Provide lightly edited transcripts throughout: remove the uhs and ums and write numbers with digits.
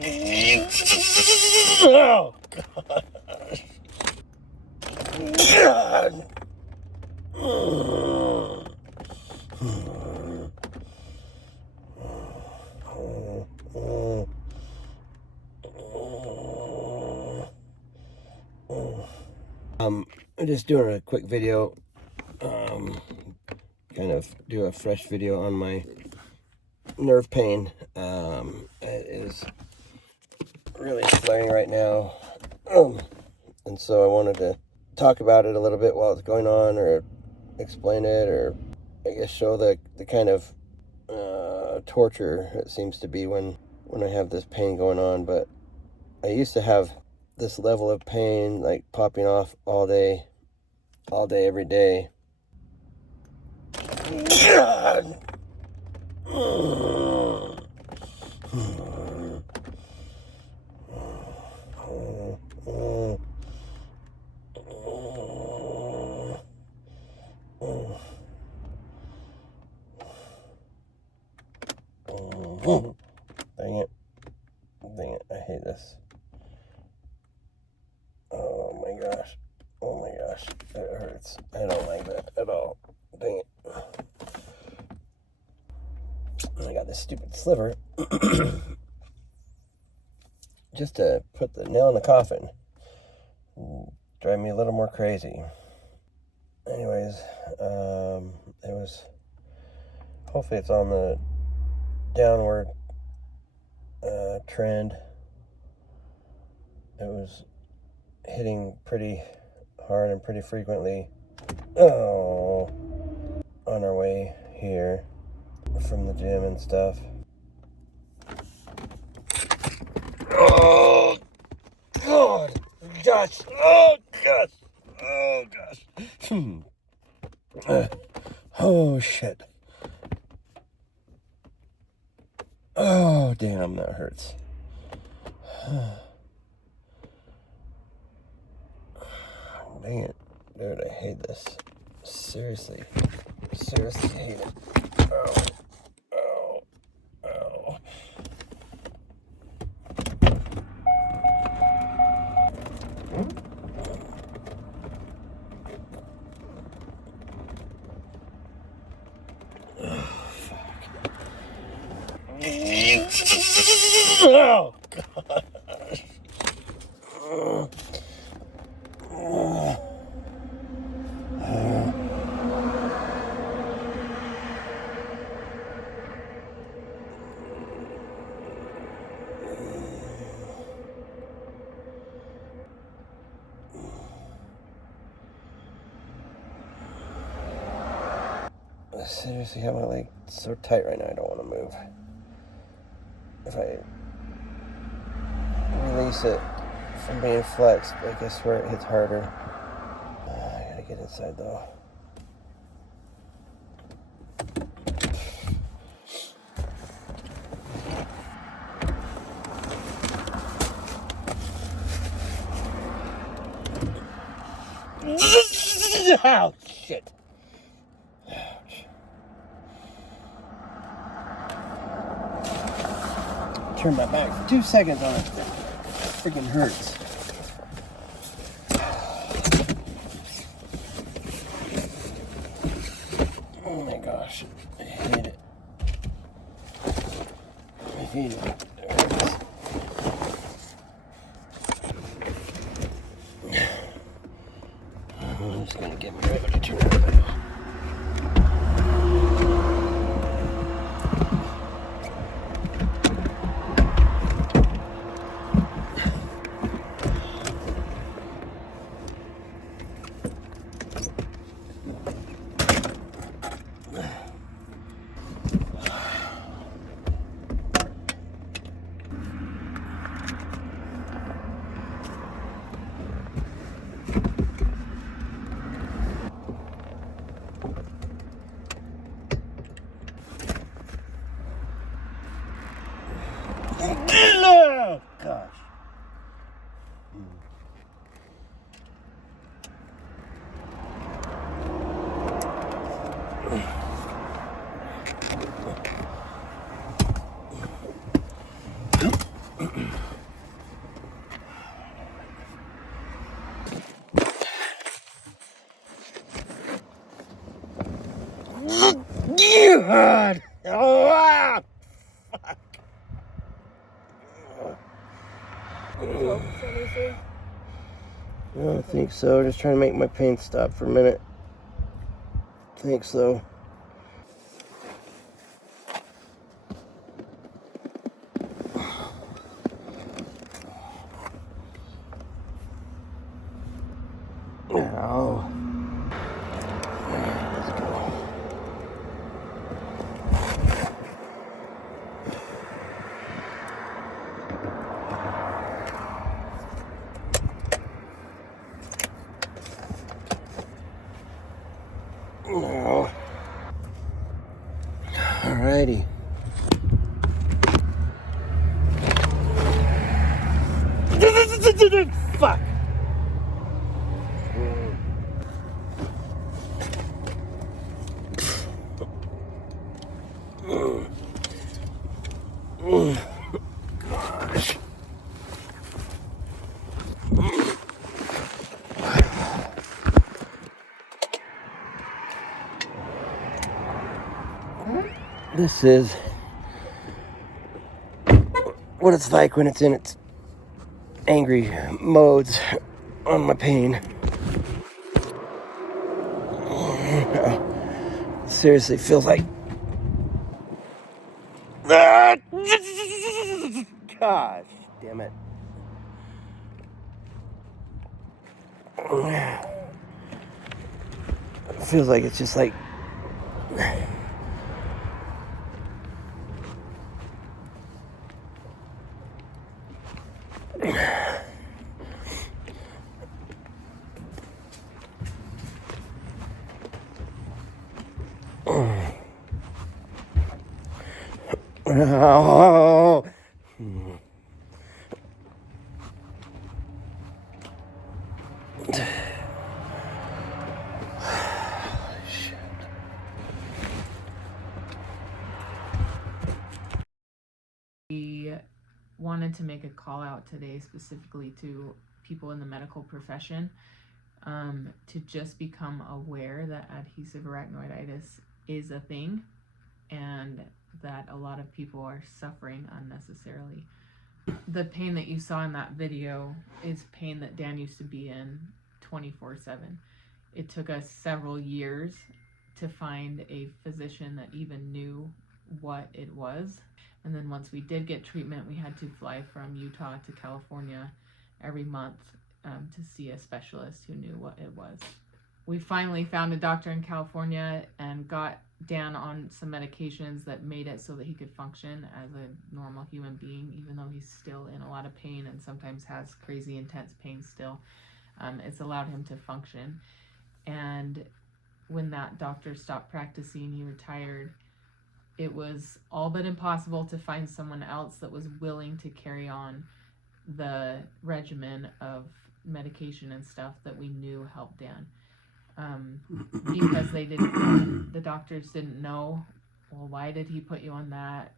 Oh, God. I'm just doing a quick video, kind of do a fresh video on my nerve pain. It is really flaring right now, and so I wanted to talk about it a little bit while it's going on, or explain it, or I guess show the kind of torture it seems to be when I have this pain going on. But I used to have this level of pain like popping off all day, every day. God. Dang it, I hate this. Oh my gosh, it hurts. I don't like that at all. Dang it. I got this stupid sliver just to put the nail in the coffin. Drive me a little more crazy. Anyways, it was, hopefully it's on the downward trend. It was hitting pretty hard and pretty frequently on our way here from the gym and stuff. Oh God, gosh, oh gosh, oh gosh. Oh shit. Oh damn, that hurts. Dang it, dude, I hate this. Seriously hate it. Oh. Oh, God. I seriously have my leg so tight right now, I don't want to move. If I release it from being flexed, I guess where it hits harder. I gotta get inside though. Oh, shit. Ouch. Turn my back for 2 seconds on it. It freaking hurts. Oh my gosh. I hate it. I hate it. There it is. I'm just gonna get me ready to turn it on. focus on anything? I don't think so. Just trying to make my pain stop for a minute. I think so. Ow. Let's go. No. Alrighty. Fuck. Gosh. This is what it's like when it's in its angry modes on my pain. Seriously, feels like gosh damn it. It feels like it's just like oh. We wanted to make a call out today specifically to people in the medical profession to just become aware that adhesive arachnoiditis is a thing and that a lot of people are suffering unnecessarily. The pain that you saw in that video is pain that Dan used to be in 24/7. It took us several years to find a physician that even knew what it was. And then once we did get treatment, we had to fly from Utah to California every month to see a specialist who knew what it was. We finally found a doctor in California and got Dan on some medications that made it so that he could function as a normal human being, even though he's still in a lot of pain and sometimes has crazy intense pain still. It's allowed him to function. And when that doctor stopped practicing, he retired, it was all but impossible to find someone else that was willing to carry on the regimen of medication and stuff that we knew helped Dan. Because they didn't, the doctors didn't know, well, why did he put you on that?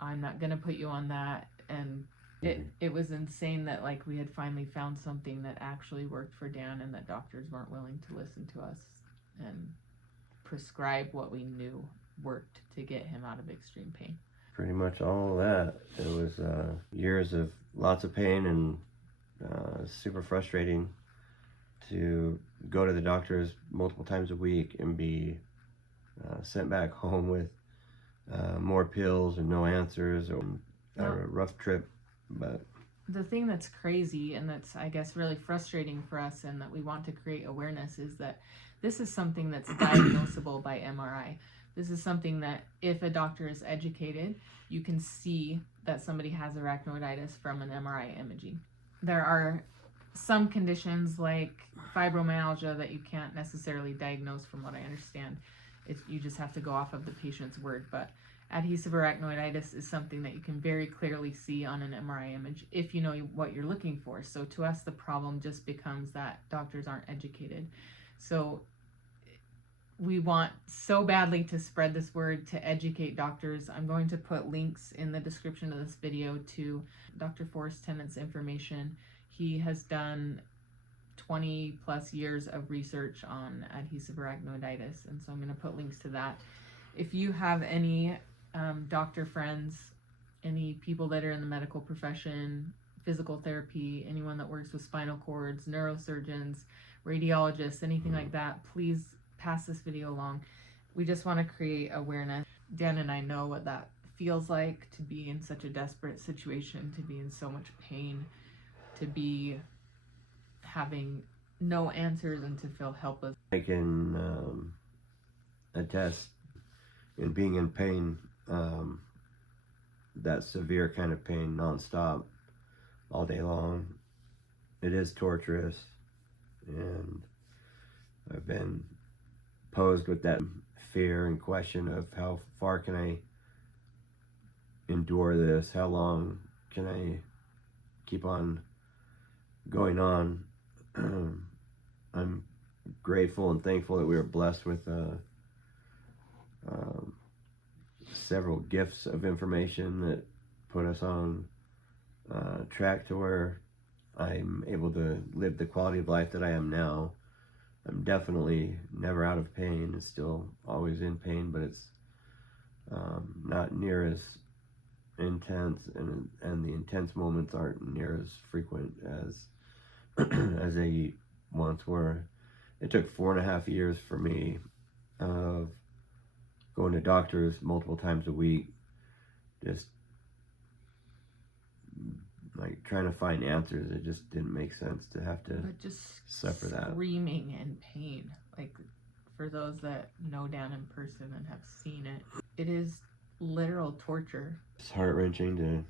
I'm not going to put you on that. And it was insane that like we had finally found something that actually worked for Dan and that doctors weren't willing to listen to us and prescribe what we knew worked to get him out of extreme pain. Pretty much all of that. It was years of lots of pain and super frustrating to go to the doctors multiple times a week and be sent back home with more pills and no answers, or a rough trip. But the thing that's crazy and that's, I guess, really frustrating for us and that we want to create awareness is that this is something that's diagnosable by MRI. This is something that if a doctor is educated, you can see that somebody has arachnoiditis from an MRI imaging. There are some conditions like fibromyalgia that you can't necessarily diagnose from what I understand. You just have to go off of the patient's word. But adhesive arachnoiditis is something that you can very clearly see on an MRI image if you know what you're looking for. So to us, the problem just becomes that doctors aren't educated. So we want so badly to spread this word, to educate doctors. I'm going to put links in the description of this video to Dr. Forrest Tennant's information. He has done 20 plus years of research on adhesive arachnoiditis, and so I'm going to put links to that. If you have any doctor friends, any people that are in the medical profession, physical therapy, anyone that works with spinal cords, neurosurgeons, radiologists, anything like that, please pass this video along. We just want to create awareness. Dan and I know what that feels like, to be in such a desperate situation, to be in so much pain, to be having no answers and to feel helpless. I can attest in being in pain, that severe kind of pain nonstop all day long. It is torturous, and I've been posed with that fear and question of how far can I endure this? How long can I keep on going on? I'm grateful and thankful that we were blessed with several gifts of information that put us on track to where I'm able to live the quality of life that I am now. I'm definitely never out of pain. It's still always in pain, but it's not near as intense, and the intense moments aren't near as frequent as as they once were. It took 4.5 years for me of going to doctors multiple times a week, just like trying to find answers. It just didn't make sense to have to suffer that. Screaming in pain. Like, for those that know Dan in person and have seen it, it is literal torture. It's heart-wrenching to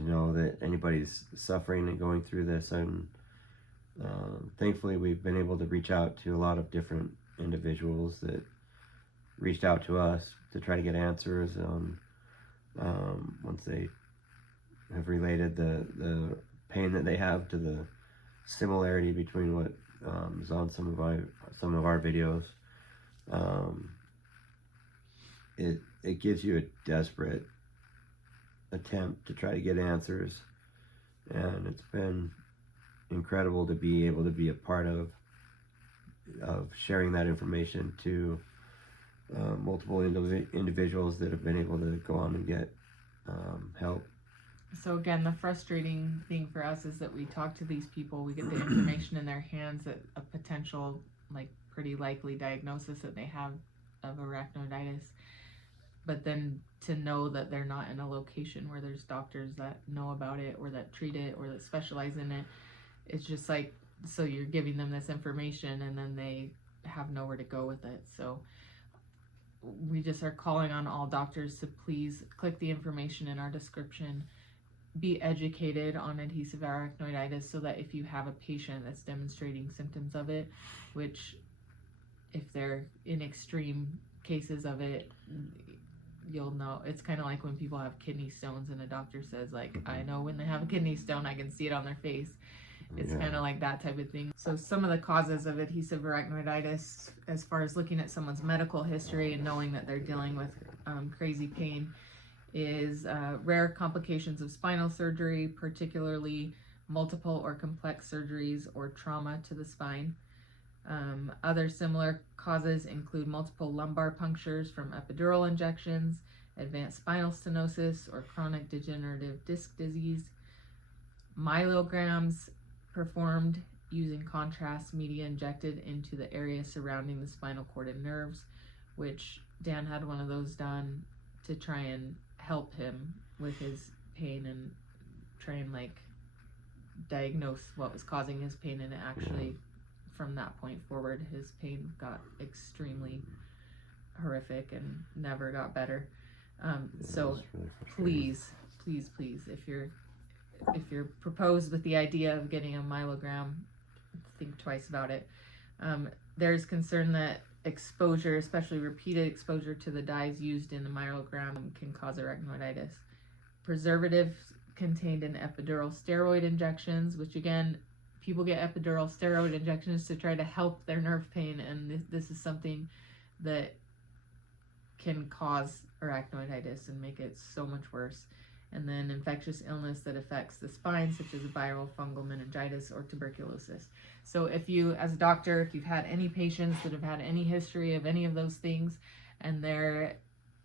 know that anybody's suffering and going through this. And thankfully we've been able to reach out to a lot of different individuals that reached out to us to try to get answers on once they have related the pain that they have to the similarity between what is on some of our videos. It gives you a desperate attempt to try to get answers, and it's been incredible to be able to be a part of sharing that information to multiple individuals that have been able to go on and get help. So again, the frustrating thing for us is that we talk to these people, we get the information in their hands that a potential, like, pretty likely diagnosis that they have of arachnoiditis, but then to know that they're not in a location where there's doctors that know about it or that treat it or that specialize in it. It's just like, so you're giving them this information and then they have nowhere to go with it. So we just are calling on all doctors to please click the information in our description, be educated on adhesive arachnoiditis, so that if you have a patient that's demonstrating symptoms of it, which if they're in extreme cases of it, you'll know. It's kind of like when people have kidney stones and a doctor says, like, I know when they have a kidney stone, I can see it on their face. It's kind of like that type of thing. So some of the causes of adhesive arachnoiditis, as far as looking at someone's medical history and knowing that they're dealing with crazy pain, is rare complications of spinal surgery, particularly multiple or complex surgeries or trauma to the spine. Other similar causes include multiple lumbar punctures from epidural injections, advanced spinal stenosis or chronic degenerative disc disease, myelograms performed using contrast media injected into the area surrounding the spinal cord and nerves, which Dan had one of those done to try and help him with his pain and try and, like, diagnose what was causing his pain. And it actually, from that point forward, his pain got extremely horrific and never got better. So really, please, if you're proposed with the idea of getting a myelogram, think twice about it. There's concern that exposure, especially repeated exposure to the dyes used in the myelogram, can cause arachnoiditis. Preservatives contained in epidural steroid injections, which again, people get epidural steroid injections to try to help their nerve pain, and this is something that can cause arachnoiditis and make it so much worse. And then infectious illness that affects the spine, such as viral fungal meningitis or tuberculosis. So if you, as a doctor, if you've had any patients that have had any history of any of those things and they're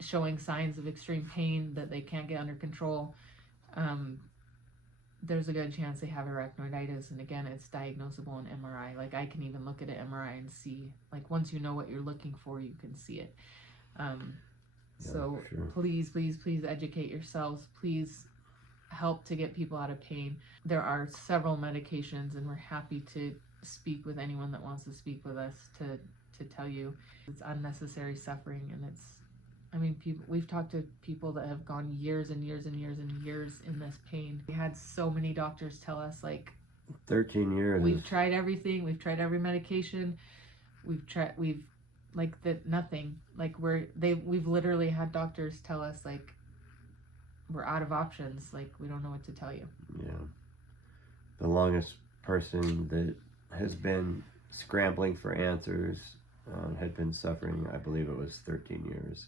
showing signs of extreme pain that they can't get under control, there's a good chance they have arachnoiditis, and again, it's diagnosable in MRI. Like, I can even look at an MRI and see, like, once you know what you're looking for, you can see it. So sure. please educate yourselves. Please help to get people out of pain. There are several medications, and we're happy to speak with anyone that wants to speak with us to tell you it's unnecessary suffering. And it's, I mean, people, we've talked to people that have gone years and years and years and years in this pain. We had so many doctors tell us, like, 13 years. We've tried everything. We've tried every medication. We've like, that nothing. Like, we've literally had doctors tell us, like, we're out of options. Like, we don't know what to tell you. Yeah. The longest person that has been scrambling for answers had been suffering, I believe it was 13 years.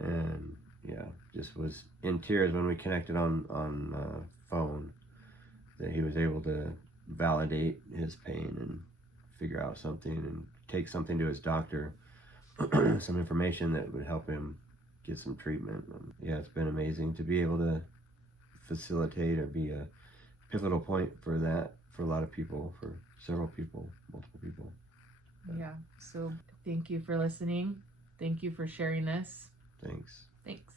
And yeah, just was in tears when we connected on phone, that he was able to validate his pain and figure out something and take something to his doctor, some information that would help him get some treatment. Yeah, it's been amazing to be able to facilitate or be a pivotal point for that, for a lot of people, for several people, multiple people. Yeah, so thank you for listening. Thank you for sharing this. Thanks. Thanks.